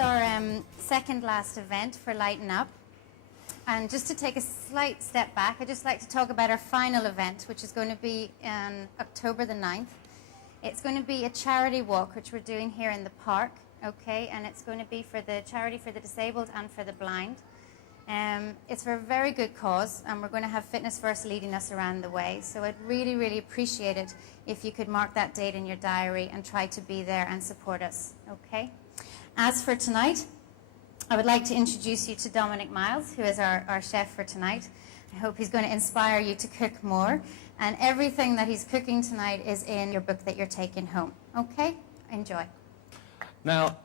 our second last event for Lighten Up. And just to take a slight step back, I'd just like to talk about our final event, which is going to be on October the 9th. It's going to be a charity walk, which we're doing here in the park, okay? And it's going to be for the charity for the disabled and for the blind. It's for a very good cause, and we're going to have Fitness First leading us around the way. So I'd really, really appreciate it if you could mark that date in your diary and try to be there and support us, okay? As for tonight, I would like to introduce you to Dominic Miles, who is our chef for tonight. I hope he's going to inspire you to cook more. And everything that he's cooking tonight is in your book that you're taking home. Okay? Enjoy. Now,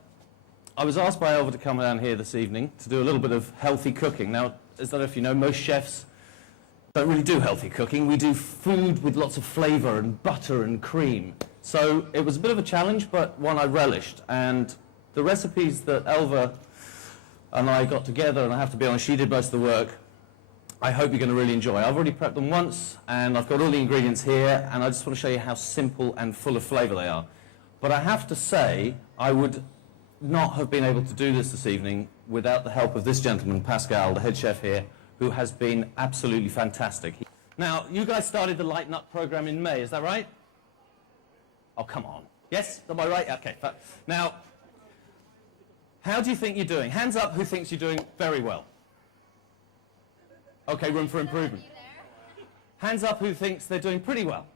I was asked by Elva to come down here this evening to do a little bit of healthy cooking. Now, as I don't know if you know, most chefs don't really do healthy cooking. We do food with lots of flavour and butter and cream. So it was a bit of a challenge, but one I relished. And the recipes that Elva and I got together, and I have to be honest, she did most of the work, I hope you're going to really enjoy. I've already prepped them once, and I've got all the ingredients here, and I just want to show you how simple and full of flavour they are. But I have to say, I would not have been able to do this evening without the help of this gentleman, Pascal, the head chef here, who has been absolutely fantastic. Now, you guys started the Lighten Up program in May, is that right? Oh, come on. Yes? Am I right? Okay. Now, how do you think you're doing? Hands up who thinks you're doing very well. Okay, room for improvement. Hands up who thinks they're doing pretty well.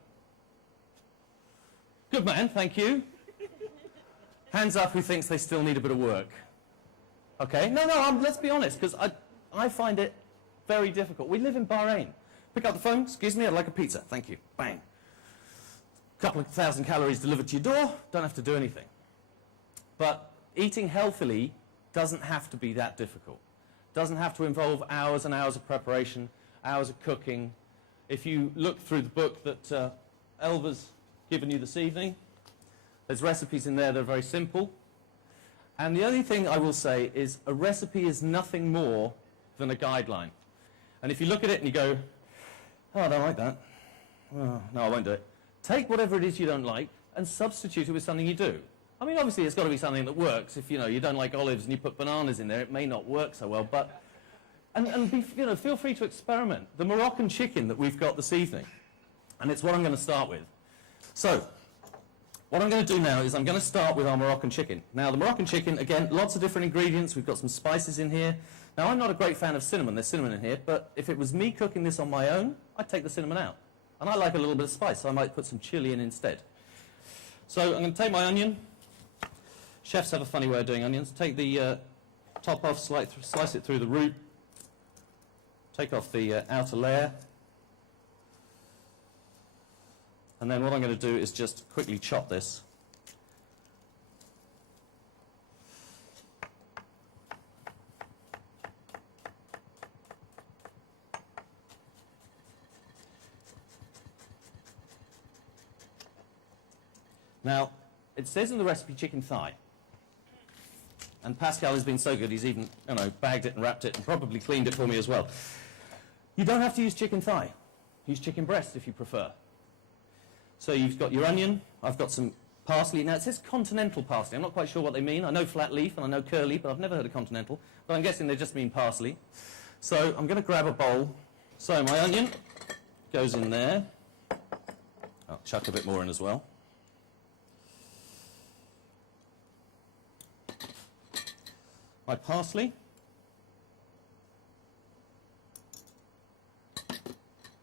Good man, thank you. Hands up who thinks they still need a bit of work. Okay, no, let's be honest, because I find it very difficult. We live in Bahrain. Pick up the phone, excuse me, I'd like a pizza, thank you, bang. Couple of 1,000 calories delivered to your door, don't have to do anything. But eating healthily doesn't have to be that difficult. Doesn't have to involve hours and hours of preparation, hours of cooking. If you look through the book that Elva's given you this evening, there's recipes in there that are very simple. And the only thing I will say is a recipe is nothing more than a guideline. And if you look at it and you go, oh, I don't like that. Oh, no, I won't do it. Take whatever it is you don't like and substitute it with something you do. I mean, obviously, it's got to be something that works. If, you don't like olives and you put bananas in there, it may not work so well. But, feel free to experiment. The Moroccan chicken that we've got this evening, and it's what I'm going to start with. So, what I'm going to do now is I'm going to start with our Moroccan chicken. Now, the Moroccan chicken, again, lots of different ingredients. We've got some spices in here. Now, I'm not a great fan of cinnamon. There's cinnamon in here. But if it was me cooking this on my own, I'd take the cinnamon out. And I like a little bit of spice, so I might put some chili in instead. So I'm going to take my onion. Chefs have a funny way of doing onions. Take the top off, slice it through the root. Take off the outer layer. And then what I'm going to do is just quickly chop this. Now, it says in the recipe chicken thigh. And Pascal has been so good, he's even, bagged it and wrapped it and probably cleaned it for me as well. You don't have to use chicken thigh. Use chicken breast if you prefer. So you've got your onion. I've got some parsley. Now, it says continental parsley. I'm not quite sure what they mean. I know flat leaf and I know curly, but I've never heard of continental. But I'm guessing they just mean parsley. So I'm going to grab a bowl. So my onion goes in there. I'll chuck a bit more in as well. My parsley.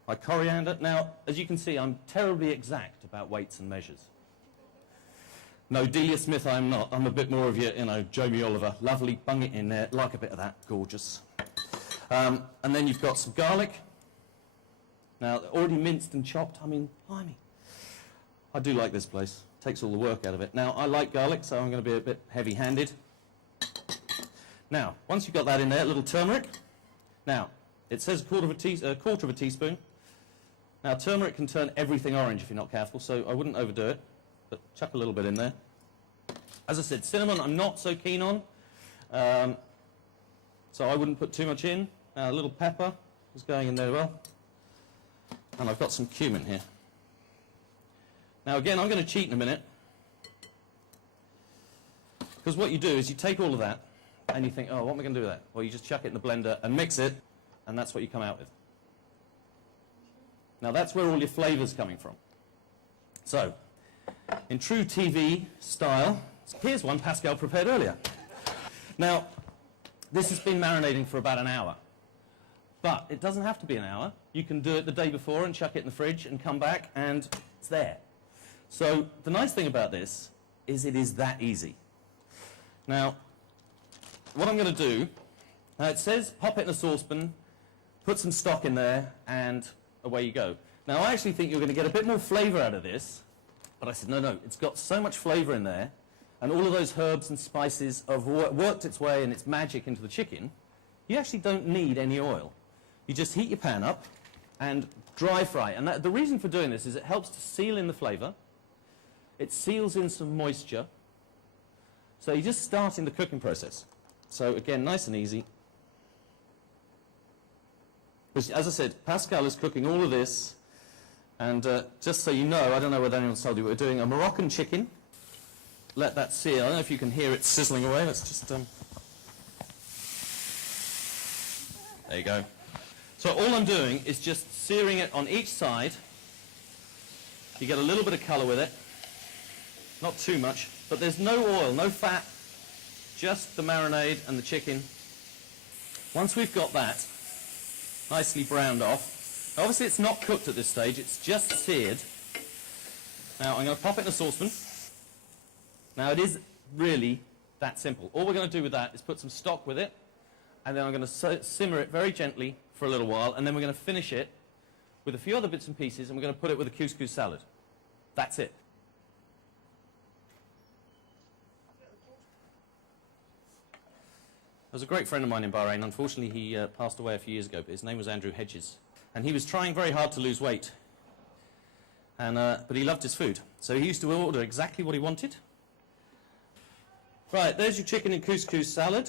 My coriander. Now, as you can see, I'm terribly exact about weights and measures. No, Delia Smith, I'm not. I'm a bit more of your, Jamie Oliver. Lovely, bung it in there. Like a bit of that. Gorgeous. And then you've got some garlic. Now, already minced and chopped. I mean, blimey. I do like this place. Takes all the work out of it. Now, I like garlic, so I'm going to be a bit heavy-handed. Now, once you've got that in there, a little turmeric. Now, it says a quarter of a teaspoon. Now, turmeric can turn everything orange if you're not careful, so I wouldn't overdo it, but chuck a little bit in there. As I said, cinnamon I'm not so keen on, so I wouldn't put too much in. A little pepper is going in there well. And I've got some cumin here. Now, again, I'm going to cheat in a minute, Because what you do is you take all of that and you think, oh, what am I going to do with that? Well, you just chuck it in the blender and mix it, and that's what you come out with. Now, that's where all your flavour's coming from. So, in true TV style, here's one Pascal prepared earlier. Now, this has been marinating for about an hour. But it doesn't have to be an hour. You can do it the day before and chuck it in the fridge and come back and it's there. So the nice thing about this is it is that easy. Now, what I'm going to do, now it says pop it in a saucepan, put some stock in there, and away you go. Now, I actually think you're going to get a bit more flavour out of this, but I said, no, it's got so much flavour in there, and all of those herbs and spices have worked its way and its magic into the chicken, you actually don't need any oil. You just heat your pan up and dry fry. And the reason for doing this is it helps to seal in the flavour. It seals in some moisture. So you just start in the cooking process. So again, nice and easy. As I said, Pascal is cooking all of this. And just so you know, I don't know whether anyone's told you, we're doing a Moroccan chicken. Let that seal. I don't know if you can hear it sizzling away. Let's just... There you go. So all I'm doing is just searing it on each side. You get a little bit of colour with it. Not too much. But there's no oil, no fat. Just the marinade and the chicken. Once we've got that nicely browned off. Now obviously it's not cooked at this stage. It's just seared. Now I'm going to pop it in a saucepan. Now it is really that simple. All we're going to do with that is put some stock with it. And then I'm going to simmer it very gently for a little while, and then we're going to finish it with a few other bits and pieces, and we're going to put it with a couscous salad. That's it. There was a great friend of mine in Bahrain. Unfortunately, he passed away a few years ago, but his name was Andrew Hedges. And he was trying very hard to lose weight. And, but he loved his food. So he used to order exactly what he wanted. Right, there's your chicken and couscous salad.